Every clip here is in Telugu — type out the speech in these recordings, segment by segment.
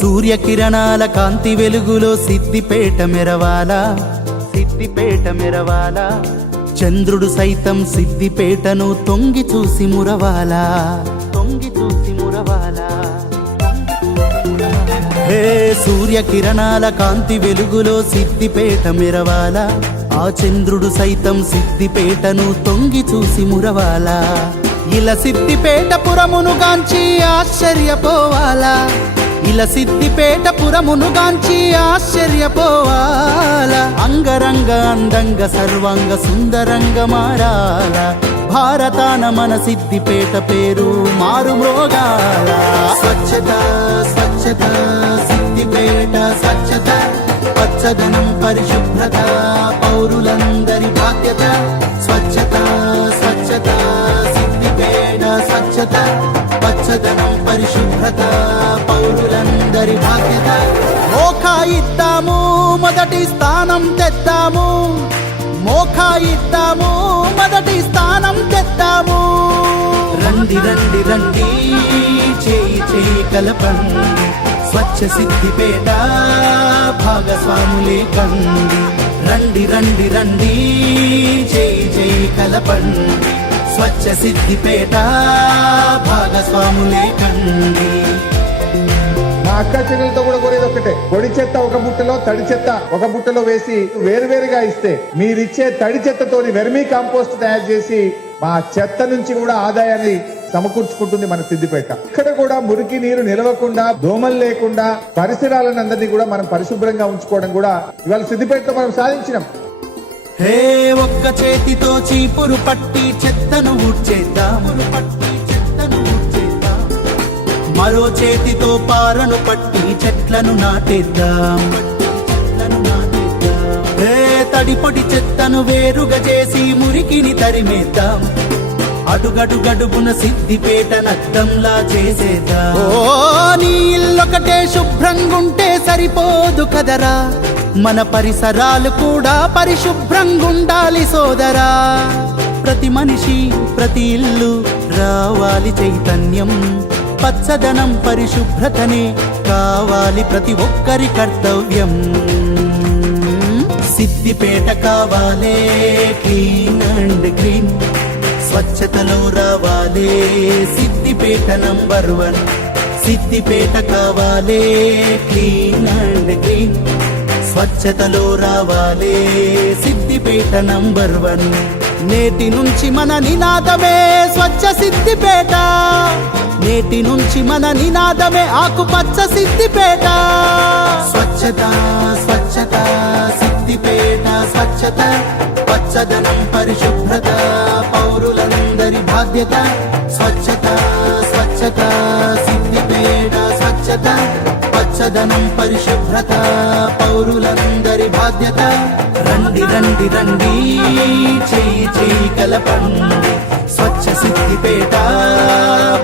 సూర్యకిరణాల కాంతి వెలుగులో సిద్దిపేట మెరవాలా సిద్దిపేట మెరవాలా. చంద్రుడు సైతం సిద్దిపేటను తొంగి చూసి మురవాలా తొంగి చూసి మురవాలా. హే సూర్యకిరణాల కాంతి వెలుగులో సిద్దిపేట మెరవాలా ఆ చంద్రుడు సైతం సిద్దిపేటను తొంగి చూసి మురవాలా. ఇలా సిద్దిపేట పురమును గాంచి ఆశ్చర్యపోవాలా. ఇలా సిద్ధిపేట పురమును గాంచి ఆశ్చర్యపోవాలా. అంగరంగ అందంగ సర్వంగ సుందరంగ మారాల. భారతాన మన సిద్ధిపేట పేరు మారు మ్రోగాల స్వచ్ఛత స్వచ్ఛత సిద్ధిపేట స్వచ్ఛత. పచ్చదనం పరిశుభ్రత పౌరులందరి బాధ్యత. స్వచ్ఛత స్వచ్ఛత సిద్ధిపేట స్వచ్ఛత. పరిశుభ్రత పౌరులందరి బాధ్యత. మోఖా మొదటి స్థానం తెద్దాము. మోఖా మొదటి స్థానం తెద్దాము. రండి రండి రండి చేయి చేయి కలపం. స్వచ్ఛ సిద్ధిపేట భాగస్వాములే కండి. రండి రండి రండి చేయి చేయి కలపండి స్వచ్ఛ సిద్ధిపేట భాగస్వాములే కండి. మా అక్క చెల్లెలతో కూడా కోరేది ఒకటే పొడి చెత్త ఒక బుట్టలో తడి చెత్త ఒక బుట్టలో వేసి వేరువేరుగా ఇస్తే మీరిచ్చే తడి చెత్తతోని వెర్మీ కాంపోస్ట్ తయారు చేసి మా చెత్త నుంచి కూడా ఆదాయాన్ని సమకూర్చుకుంటుంది మన సిద్దిపేట ఇక్కడ కూడా మురికి నీరు నిలవకుండా దోమలు లేకుండా పరిసరాలను అందరినీ కూడా మనం పరిశుభ్రంగా ఉంచుకోవడం కూడా ఇవాళ సిద్దిపేటతో మనం సాధించినాం. హే ఒక్క చేతితో చీపురు పట్టి చెత్తను ఊడ్చేద్దాము పట్టి చెత్తను ఊడ్చేద్దాం. మరో చేతితో పారను పట్టి చెట్లను నాటేద్దాం. చెట్లను నాటేద్దాం. హే తడి పొడి చెత్తను వేరుగా చేసి మురికిని తరిమేద్దాం. అడుగడుగడుగున సిద్ధిపేట నద్దంలా చేసేద్దాం. ఓ నీ ఇల్లొకటే శుభ్రంగుంటే సరిపోదు కదరా. మన పరిసరాలు కూడా పరిశుభ్రంగుండాలి సోదరా. ప్రతి మనిషి ప్రతి ఇల్లు రావాలి చైతన్యం. పచ్చదనం పరిశుభ్రతనే కావాలి ప్రతి ఒక్కరి కర్తవ్యం. సిద్దిపేట కావాలే క్లీన్ అండ్ గ్రీన్ స్వచ్ఛతలో రావాలే సిద్దిపేట నంబర్ వన్. సిద్దిపేట కావాలే క్లీన్ అండ్ గ్రీన్ స్వచ్ఛతలో రావాలే. Siddipet number one. నేటి నుంచి మన నినాదమే స్వచ్ఛ సిద్దిపేట నేటి నుంచి మన నినాదమే ఆకుపచ్చ సిద్దిపేట స్వచ్ఛత స్వచ్ఛత సిద్దిపేట స్వచ్ఛత. పచ్చదనం పరిశుభ్రత పౌరులందరి బాధ్యత. స్వచ్ఛత స్వచ్ఛత సిద్దిపేట స్వచ్ఛత. సదనం పరిశుభ్రత పౌరులందరి బాధ్యత. రండి రండి రండి చేయి చేయి కలపండి. స్వచ్ఛ సిద్ధిపేట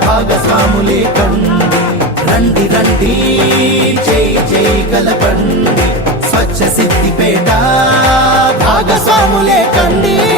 భాగస్వాములే కండి. రండి రండి చేయి చేయి కలపండి. స్వచ్ఛ సిద్ధిపేట భాగస్వాములే కండి.